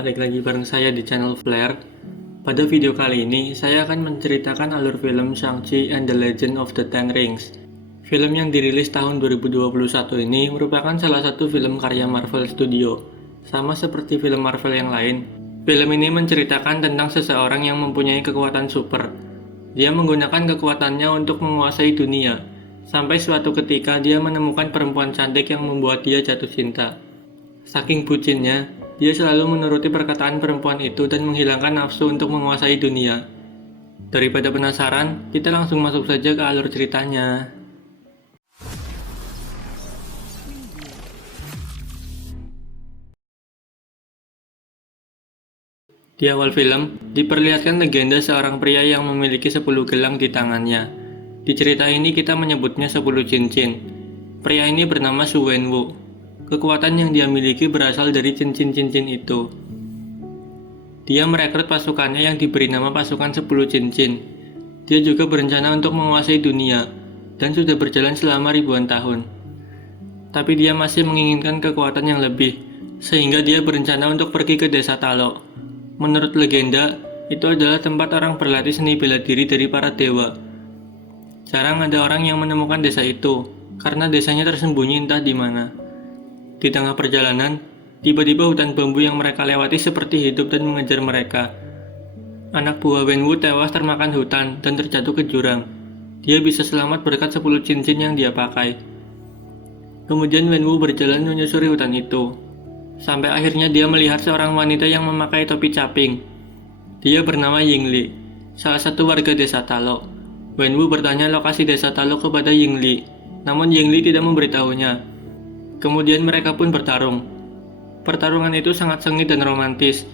balik lagi bareng saya di channel Flare. Pada video kali ini, saya akan menceritakan alur film Shang-Chi and the Legend of the Ten Rings. Film yang dirilis tahun 2021 ini merupakan salah satu film karya Marvel Studio. Sama seperti film Marvel yang lain, film ini menceritakan tentang seseorang yang mempunyai kekuatan super. Dia menggunakan kekuatannya untuk menguasai dunia, sampai suatu ketika dia menemukan perempuan cantik yang membuat dia jatuh cinta. Saking bucinnya, dia selalu menuruti perkataan perempuan itu dan menghilangkan nafsu untuk menguasai dunia. Daripada penasaran, kita langsung masuk saja ke alur ceritanya. Di awal film, diperlihatkan legenda seorang pria yang memiliki 10 gelang di tangannya. Di cerita ini kita menyebutnya 10 cincin. Pria ini bernama Su Wenwu. Kekuatan yang dia miliki berasal dari cincin-cincin itu. Dia merekrut pasukannya yang diberi nama pasukan 10 cincin. Dia juga berencana untuk menguasai dunia, dan sudah berjalan selama ribuan tahun. Tapi dia masih menginginkan kekuatan yang lebih, sehingga dia berencana untuk pergi ke desa Talok. Menurut legenda, itu adalah tempat orang berlatih seni bela diri dari para dewa. Jarang ada orang yang menemukan desa itu, karena desanya tersembunyi entah di mana. Di tengah perjalanan, tiba-tiba hutan bambu yang mereka lewati seperti hidup dan mengejar mereka. Anak buah Wenwu tewas termakan hutan dan terjatuh ke jurang. Dia bisa selamat berkat 10 cincin yang dia pakai. Kemudian Wenwu berjalan menyusuri hutan itu. Sampai akhirnya dia melihat seorang wanita yang memakai topi caping. Dia bernama Yingli, salah satu warga desa Talok. Wenwu bertanya lokasi desa Talok kepada Yingli, namun Yingli tidak memberitahunya. Kemudian mereka pun bertarung. Pertarungan itu sangat sengit dan romantis.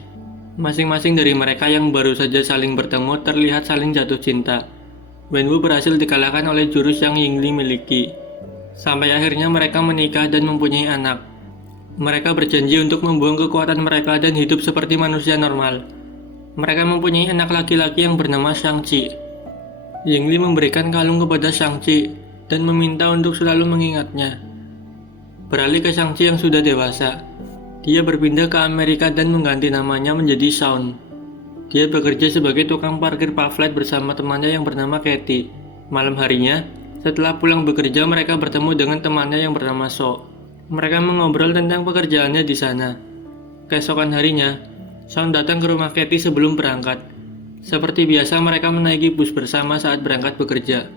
Masing-masing dari mereka yang baru saja saling bertemu terlihat saling jatuh cinta. Wenwu berhasil dikalahkan oleh jurus yang Yingli miliki. Sampai akhirnya mereka menikah dan mempunyai anak. Mereka berjanji untuk membuang kekuatan mereka dan hidup seperti manusia normal. Mereka mempunyai anak laki-laki yang bernama Shang-Chi. Yingli memberikan kalung kepada Shang-Chi dan meminta untuk selalu mengingatnya. Beralih ke Shang-Chi yang sudah dewasa, dia berpindah ke Amerika dan mengganti namanya menjadi Shaun. Dia bekerja sebagai tukang parkir pavlet bersama temannya yang bernama Katie. Malam harinya, setelah pulang bekerja mereka bertemu dengan temannya yang bernama So. Mereka mengobrol tentang pekerjaannya di sana. Keesokan harinya, Shaun datang ke rumah Katie sebelum berangkat. Seperti biasa mereka menaiki bus bersama saat berangkat bekerja.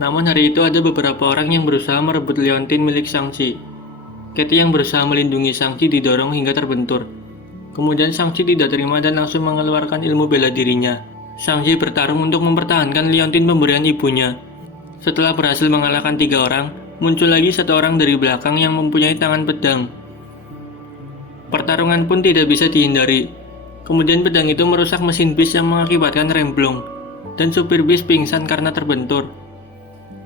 Namun hari itu ada beberapa orang yang berusaha merebut liontin milik Shang-Chi. Katie yang berusaha melindungi Shang-Chi didorong hingga terbentur. Kemudian Shang-Chi tidak terima dan langsung mengeluarkan ilmu bela dirinya. Shang-Chi bertarung untuk mempertahankan liontin pemberian ibunya. Setelah berhasil mengalahkan 3 orang, muncul lagi satu orang dari belakang yang mempunyai tangan pedang. Pertarungan pun tidak bisa dihindari. Kemudian pedang itu merusak mesin bis yang mengakibatkan remblong, dan supir bis pingsan karena terbentur.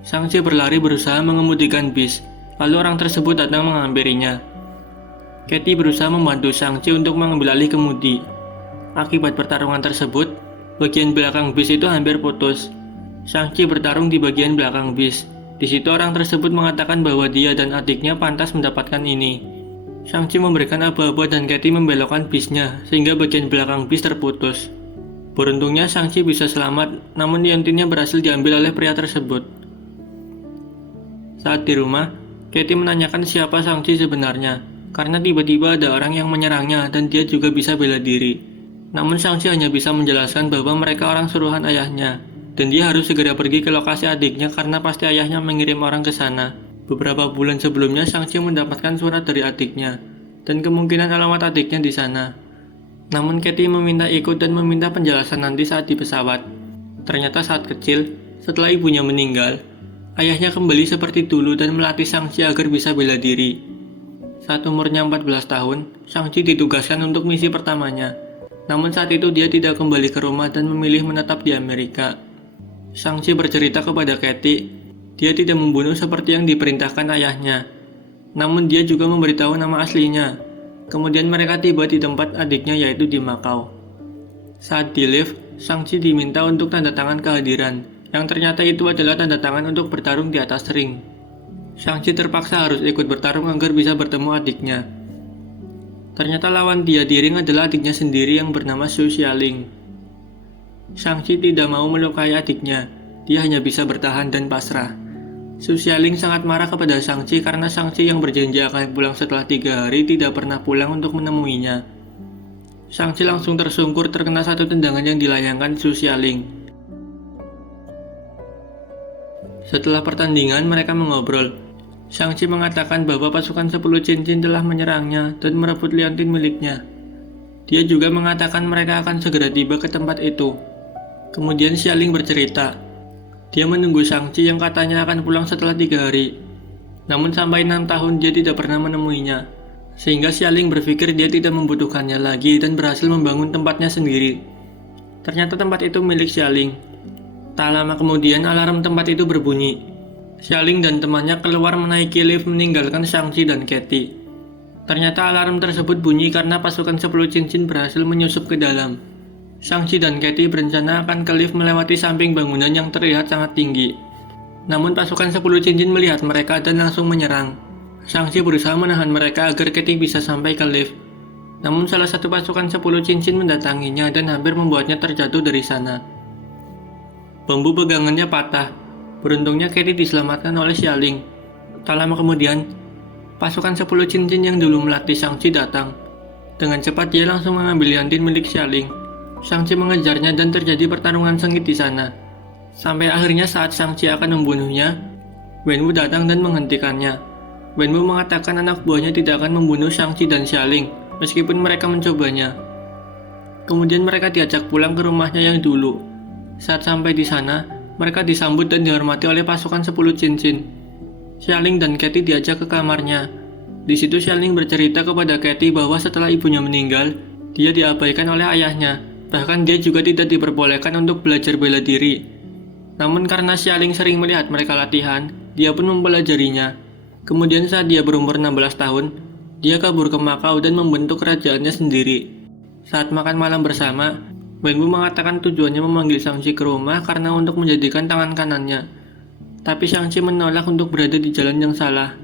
Shang-Chi berlari berusaha mengemudikan bis, lalu orang tersebut datang menghampirinya. Katie berusaha membantu Shang-Chi untuk mengambil alih kemudi. Akibat pertarungan tersebut, bagian belakang bis itu hampir putus. Shang-Chi bertarung di bagian belakang bis. Di situ orang tersebut mengatakan bahwa dia dan adiknya pantas mendapatkan ini. Shang-Chi memberikan aba-aba dan Katie membelokkan bisnya sehingga bagian belakang bis terputus. Beruntungnya Shang-Chi bisa selamat, namun liontinnya berhasil diambil oleh pria tersebut. Saat di rumah, Katie menanyakan siapa Shang-Chi sebenarnya, karena tiba-tiba ada orang yang menyerangnya dan dia juga bisa bela diri. Namun Shang-Chi hanya bisa menjelaskan bahwa mereka orang suruhan ayahnya, dan dia harus segera pergi ke lokasi adiknya karena pasti ayahnya mengirim orang ke sana. Beberapa bulan sebelumnya Shang-Chi mendapatkan surat dari adiknya, dan kemungkinan alamat adiknya di sana. Namun Katie meminta ikut dan meminta penjelasan nanti saat di pesawat. Ternyata saat kecil, setelah ibunya meninggal, ayahnya kembali seperti dulu dan melatih Shang-Chi agar bisa bela diri. Saat umurnya 14 tahun, Shang-Chi ditugaskan untuk misi pertamanya. Namun saat itu dia tidak kembali ke rumah dan memilih menetap di Amerika. Shang-Chi bercerita kepada Katie, dia tidak membunuh seperti yang diperintahkan ayahnya. Namun dia juga memberitahu nama aslinya. Kemudian mereka tiba di tempat adiknya yaitu di Macau. Saat di lift, Shang-Chi diminta untuk tanda tangan kehadiran, yang ternyata itu adalah tanda tangan untuk bertarung di atas ring. Shang-Chi terpaksa harus ikut bertarung agar bisa bertemu adiknya. Ternyata lawan dia di ring adalah adiknya sendiri yang bernama Su Xialing. Shang-Chi tidak mau melukai adiknya, dia hanya bisa bertahan dan pasrah. Su Xialing sangat marah kepada Shang-Chi karena Shang-Chi yang berjanji akan pulang setelah 3 hari tidak pernah pulang untuk menemuinya. Shang-Chi langsung tersungkur terkena satu tendangan yang dilayangkan Su Xialing. Setelah pertandingan mereka mengobrol. Shang-Chi mengatakan bahwa pasukan 10 cincin telah menyerangnya dan merebut liontin miliknya. Dia juga mengatakan mereka akan segera tiba ke tempat itu. Kemudian Xialing bercerita, dia menunggu Shang-Chi yang katanya akan pulang setelah 3 hari. Namun sampai 6 tahun dia tidak pernah menemuinya. Sehingga Xialing berpikir dia tidak membutuhkannya lagi dan berhasil membangun tempatnya sendiri. Ternyata tempat itu milik Xialing. Tak lama kemudian alarm tempat itu berbunyi. Xialing dan temannya keluar menaiki lift meninggalkan Shang-Chi dan Katie. Ternyata alarm tersebut bunyi karena pasukan 10 cincin berhasil menyusup ke dalam. Shang-Chi dan Katie berencana akan ke lift melewati samping bangunan yang terlihat sangat tinggi. Namun pasukan 10 cincin melihat mereka dan langsung menyerang. Shang-Chi berusaha menahan mereka agar Katie bisa sampai ke lift. Namun salah satu pasukan 10 cincin mendatanginya dan hampir membuatnya terjatuh dari sana. Bambu pegangannya patah. Beruntungnya Katie diselamatkan oleh Xialing. Tak lama kemudian, pasukan 10 cincin yang dulu melatih Shang-Chi datang. Dengan cepat dia langsung mengambil liontin milik Xialing. Shang-Chi mengejarnya dan terjadi pertarungan sengit di sana. Sampai akhirnya saat Shang-Chi akan membunuhnya, Wenwu datang dan menghentikannya. Wenwu mengatakan anak buahnya tidak akan membunuh Shang-Chi dan Xialing, meskipun mereka mencobanya. Kemudian mereka diajak pulang ke rumahnya yang dulu. Saat sampai di sana, mereka disambut dan dihormati oleh pasukan 10 cincin. Xialing dan Katie diajak ke kamarnya. Di situ Xialing bercerita kepada Katie bahwa setelah ibunya meninggal, dia diabaikan oleh ayahnya. Bahkan dia juga tidak diperbolehkan untuk belajar bela diri. Namun karena Xialing sering melihat mereka latihan, dia pun mempelajarinya. Kemudian saat dia berumur 16 tahun, dia kabur ke Makau dan membentuk kerajaannya sendiri. Saat makan malam bersama, Wenwu mengatakan tujuannya memanggil Shang-Chi ke rumah karena untuk menjadikan tangan kanannya. Tapi Shang-Chi menolak untuk berada di jalan yang salah.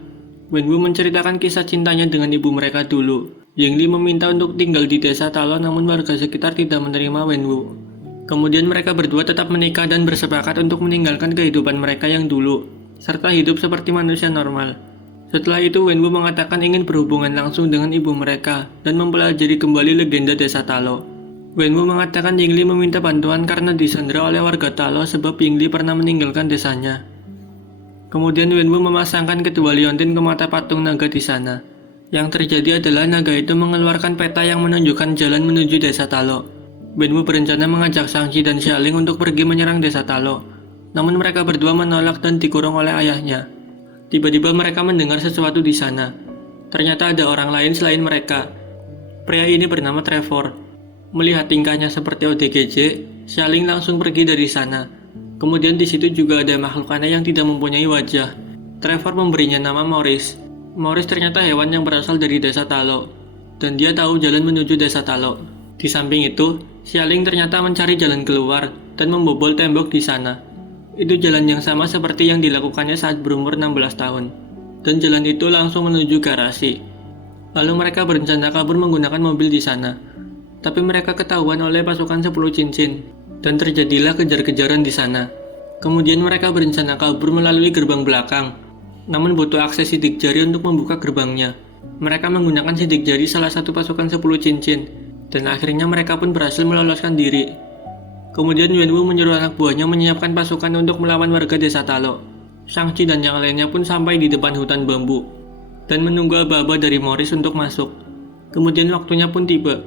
Wenwu menceritakan kisah cintanya dengan ibu mereka dulu. Yingli meminta untuk tinggal di desa Talo namun warga sekitar tidak menerima Wenwu. Kemudian mereka berdua tetap menikah dan bersepakat untuk meninggalkan kehidupan mereka yang dulu, serta hidup seperti manusia normal. Setelah itu Wenwu mengatakan ingin berhubungan langsung dengan ibu mereka dan mempelajari kembali legenda desa Talo. Wenwu mengatakan Yingli meminta bantuan karena disandera oleh warga Talo sebab Yingli pernah meninggalkan desanya. Kemudian Wenwu memasangkan kedua liontin ke mata patung naga di sana. Yang terjadi adalah naga itu mengeluarkan peta yang menunjukkan jalan menuju desa Talo. Wenwu berencana mengajak Shang-Chi dan Xialing untuk pergi menyerang desa Talo. Namun mereka berdua menolak dan dikurung oleh ayahnya. Tiba-tiba mereka mendengar sesuatu di sana. Ternyata ada orang lain selain mereka. Pria ini bernama Trevor. Melihat tingkahnya seperti ODGJ, Xialing langsung pergi dari sana. Kemudian di situ juga ada makhluk aneh yang tidak mempunyai wajah. Trevor memberinya nama Morris. Morris ternyata hewan yang berasal dari desa Talo, dan dia tahu jalan menuju desa Talo. Di samping itu, Xialing ternyata mencari jalan keluar dan membobol tembok di sana. Itu jalan yang sama seperti yang dilakukannya saat berumur 16 tahun. Dan jalan itu langsung menuju garasi. Lalu mereka berencana kabur menggunakan mobil di sana. Tapi mereka ketahuan oleh pasukan 10 cincin, dan terjadilah kejar-kejaran di sana. Kemudian mereka berencana kabur melalui gerbang belakang. Namun butuh akses sidik jari untuk membuka gerbangnya. Mereka menggunakan sidik jari salah satu pasukan 10 cincin, dan akhirnya mereka pun berhasil meloloskan diri. Kemudian Wenwu menyuruh anak buahnya menyiapkan pasukan untuk melawan warga desa Talo. Shang-Chi dan yang lainnya pun sampai di depan hutan bambu, dan menunggu aba-aba dari Morris untuk masuk. Kemudian waktunya pun tiba.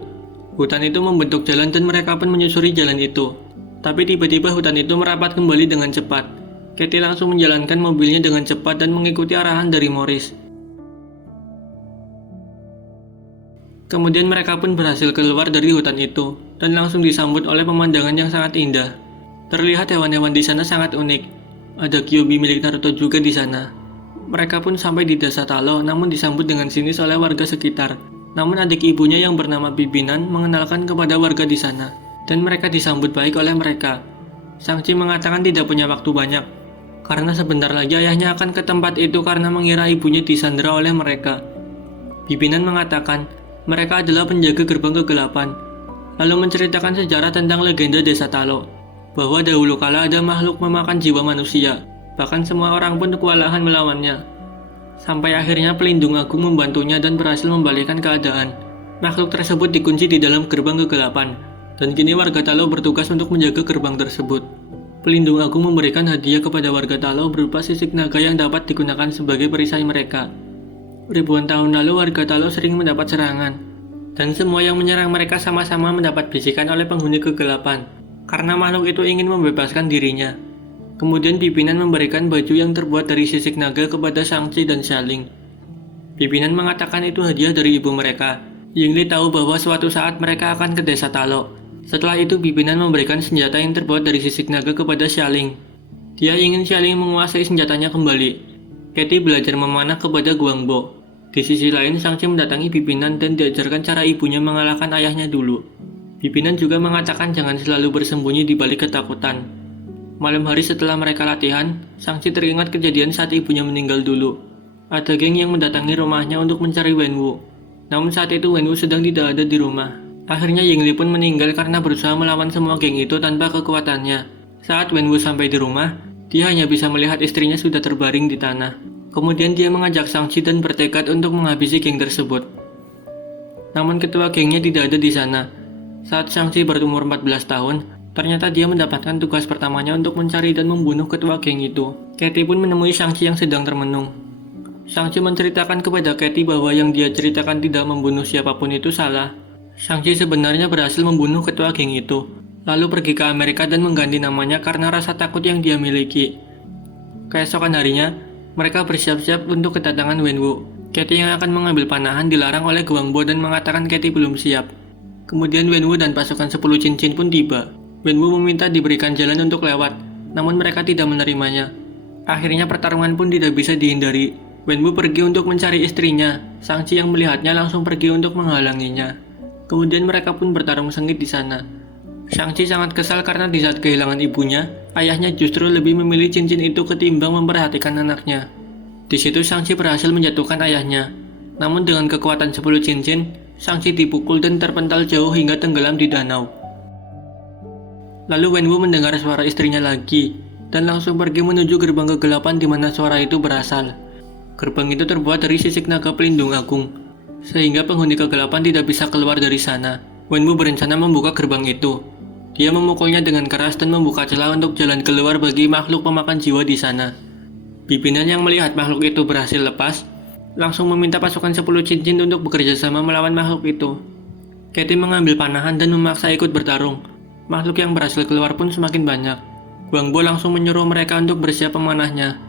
Hutan itu membentuk jalan dan mereka pun menyusuri jalan itu. Tapi tiba-tiba hutan itu merapat kembali dengan cepat. Katie langsung menjalankan mobilnya dengan cepat dan mengikuti arahan dari Morris. Kemudian mereka pun berhasil keluar dari hutan itu dan langsung disambut oleh pemandangan yang sangat indah. Terlihat hewan-hewan di sana sangat unik. Ada Kyuubi milik Naruto juga di sana. Mereka pun sampai di desa Talo namun disambut dengan sinis oleh warga sekitar. Namun adik ibunya yang bernama Bibinan mengenalkan kepada warga di sana dan mereka disambut baik oleh mereka. Shang-Chi mengatakan tidak punya waktu banyak karena sebentar lagi ayahnya akan ke tempat itu karena mengira ibunya disandera oleh mereka. Bibinan mengatakan Mereka adalah penjaga gerbang kegelapan, lalu menceritakan sejarah tentang legenda desa Talo, bahwa dahulu kala ada makhluk memakan jiwa manusia, bahkan semua orang pun kewalahan melawannya. Sampai akhirnya pelindung agung membantunya dan berhasil membalikkan keadaan. Makhluk tersebut dikunci di dalam gerbang kegelapan, dan kini warga Talo bertugas untuk menjaga gerbang tersebut. Pelindung agung memberikan hadiah kepada warga Talo berupa sisik naga yang dapat digunakan sebagai perisai mereka. Ribuan tahun lalu warga Talo sering mendapat serangan, dan semua yang menyerang mereka sama-sama mendapat bisikan oleh penghuni kegelapan, karena makhluk itu ingin membebaskan dirinya. Kemudian pimpinan memberikan baju yang terbuat dari sisik naga kepada Shang-Chi dan Xialing. Pimpinan mengatakan itu hadiah dari ibu mereka. Yingli tahu bahwa suatu saat mereka akan ke desa Talo. Setelah itu pimpinan memberikan senjata yang terbuat dari sisik naga kepada Xialing. Dia ingin Xialing menguasai senjatanya kembali. Katie belajar memanah kepada Guangbo. Di sisi lain, Shang-Chi mendatangi pimpinan dan diajarkan cara ibunya mengalahkan ayahnya dulu. Pimpinan juga mengatakan jangan selalu bersembunyi di balik ketakutan. Malam hari setelah mereka latihan, Shang-Chi teringat kejadian saat ibunya meninggal dulu. Ada geng yang mendatangi rumahnya untuk mencari Wenwu. Namun saat itu Wenwu sedang tidak ada di rumah. Akhirnya Yingli pun meninggal karena berusaha melawan semua geng itu tanpa kekuatannya. Saat Wenwu sampai di rumah, dia hanya bisa melihat istrinya sudah terbaring di tanah. Kemudian dia mengajak Shang-Chi dan bertekad untuk menghabisi geng tersebut. Namun ketua gengnya tidak ada di sana. Saat Shang-Chi berumur 14 tahun, ternyata dia mendapatkan tugas pertamanya untuk mencari dan membunuh ketua geng itu. Katie pun menemui Shang-Chi yang sedang termenung. Shang-Chi menceritakan kepada Katie bahwa yang dia ceritakan tidak membunuh siapapun itu salah. Shang-Chi sebenarnya berhasil membunuh ketua geng itu, lalu pergi ke Amerika dan mengganti namanya karena rasa takut yang dia miliki. Keesokan harinya, mereka bersiap-siap untuk kedatangan Wenwu. Katie yang akan mengambil panahan dilarang oleh Guangbo dan mengatakan Katie belum siap. Kemudian Wenwu dan pasukan 10 cincin pun tiba. Wenwu meminta diberikan jalan untuk lewat, namun mereka tidak menerimanya. Akhirnya pertarungan pun tidak bisa dihindari. Wenwu pergi untuk mencari istrinya. Shang-Chi yang melihatnya langsung pergi untuk menghalanginya. Kemudian mereka pun bertarung sengit di sana. Shang-Chi sangat kesal karena di saat kehilangan ibunya, ayahnya justru lebih memilih cincin itu ketimbang memperhatikan anaknya. Di situ Shang-Chi berhasil menjatuhkan ayahnya. Namun dengan kekuatan 10 cincin, Shang-Chi dipukul dan terpental jauh hingga tenggelam di danau. Lalu Wenwu mendengar suara istrinya lagi, dan langsung pergi menuju gerbang kegelapan di mana suara itu berasal. Gerbang itu terbuat dari sisik naga pelindung agung, sehingga penghuni kegelapan tidak bisa keluar dari sana. Wenwu berencana membuka gerbang itu. Dia memukulnya dengan keras dan membuka celah untuk jalan keluar bagi makhluk pemakan jiwa di sana. Pimpinan yang melihat makhluk itu berhasil lepas, langsung meminta pasukan 10 cincin untuk bekerja sama melawan makhluk itu. Katie mengambil panahan dan memaksa ikut bertarung. Makhluk yang berhasil keluar pun semakin banyak. Guangbo langsung menyuruh mereka untuk bersiap memanahnya.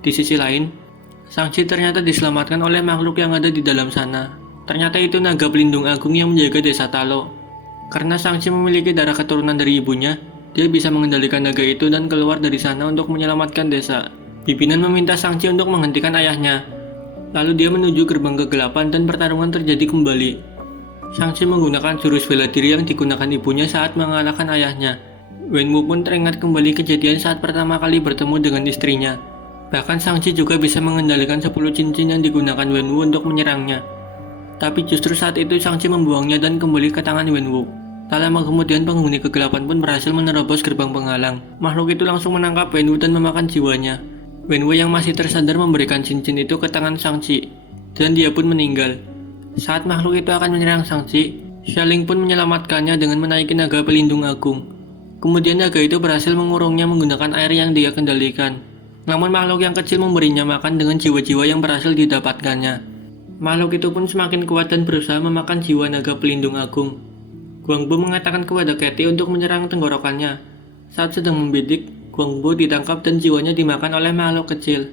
Di sisi lain, Shang-Chi ternyata diselamatkan oleh makhluk yang ada di dalam sana. Ternyata itu naga pelindung agung yang menjaga desa Talo. Karena Shang-Chi memiliki darah keturunan dari ibunya, dia bisa mengendalikan naga itu dan keluar dari sana untuk menyelamatkan desa. Pimpinan meminta Shang-Chi untuk menghentikan ayahnya. Lalu dia menuju gerbang kegelapan dan pertarungan terjadi kembali. Shang-Chi menggunakan jurus bela diri yang digunakan ibunya saat mengalahkan ayahnya. Wenwu pun teringat kembali kejadian saat pertama kali bertemu dengan istrinya. Bahkan Shang-Chi juga bisa mengendalikan 10 cincin yang digunakan Wenwu untuk menyerangnya. Tapi justru saat itu Shang-Chi membuangnya dan kembali ke tangan Wenwu. Tak lama kemudian penghuni kegelapan pun berhasil menerobos gerbang penghalang. Makhluk itu langsung menangkap Wenwu dan memakan jiwanya. Wenwu yang masih tersadar memberikan cincin itu ke tangan Shang-Chi, dan dia pun meninggal. Saat makhluk itu akan menyerang Shang-Chi, Xialing pun menyelamatkannya dengan menaiki naga pelindung agung. Kemudian naga itu berhasil mengurungnya menggunakan air yang dia kendalikan. Namun makhluk yang kecil memberinya makan dengan jiwa-jiwa yang berhasil didapatkannya. Makhluk itu pun semakin kuat dan berusaha memakan jiwa naga pelindung agung. Guangbo mengatakan kepada Katie untuk menyerang tenggorokannya. Saat sedang membidik, Guangbo ditangkap dan jiwanya dimakan oleh makhluk kecil.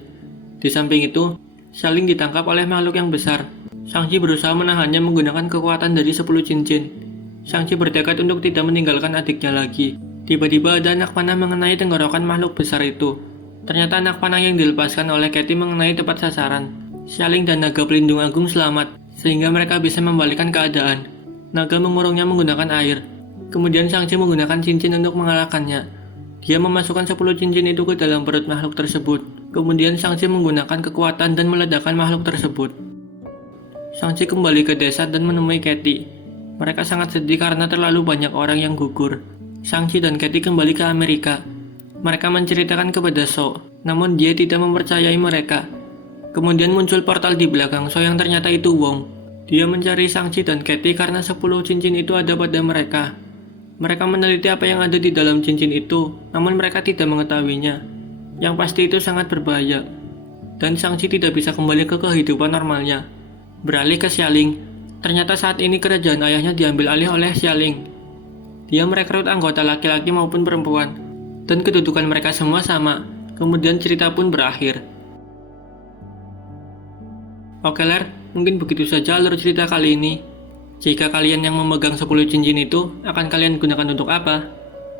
Di samping itu, Xialing ditangkap oleh makhluk yang besar. Shang-Chi berusaha menahannya menggunakan kekuatan dari 10 cincin. Shang-Chi bertekad untuk tidak meninggalkan adiknya lagi. Tiba-tiba ada anak panah mengenai tenggorokan makhluk besar itu. Ternyata anak panah yang dilepaskan oleh Katie mengenai tepat sasaran. Xialing dan naga pelindung agung selamat, sehingga mereka bisa membalikkan keadaan. Naga mengurungnya menggunakan air. Kemudian Shang-Chi menggunakan cincin untuk mengalahkannya. Dia memasukkan 10 cincin itu ke dalam perut makhluk tersebut. Kemudian Shang-Chi menggunakan kekuatan dan meledakkan makhluk tersebut. Shang-Chi kembali ke desa dan menemui Katie. Mereka sangat sedih karena terlalu banyak orang yang gugur. Shang-Chi dan Katie kembali ke Amerika. Mereka menceritakan kepada So, namun dia tidak mempercayai mereka. Kemudian muncul portal di belakang So yang ternyata itu Wong. Dia mencari Shang-Chi dan Katie karena 10 cincin itu ada pada mereka. Mereka meneliti apa yang ada di dalam cincin itu, namun mereka tidak mengetahuinya. Yang pasti itu sangat berbahaya. Dan Shang-Chi tidak bisa kembali ke kehidupan normalnya. Beralih ke Xialing. Ternyata saat ini kerajaan ayahnya diambil alih oleh Xialing. Dia merekrut anggota laki-laki maupun perempuan, dan kedudukan mereka semua sama. Kemudian cerita pun berakhir. Oke Ler, mungkin begitu saja alur cerita kali ini. Jika kalian yang memegang 10 cincin itu, akan kalian gunakan untuk apa?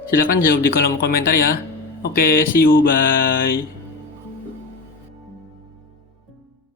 Silahkan jawab di kolom komentar ya. Oke, see you, bye.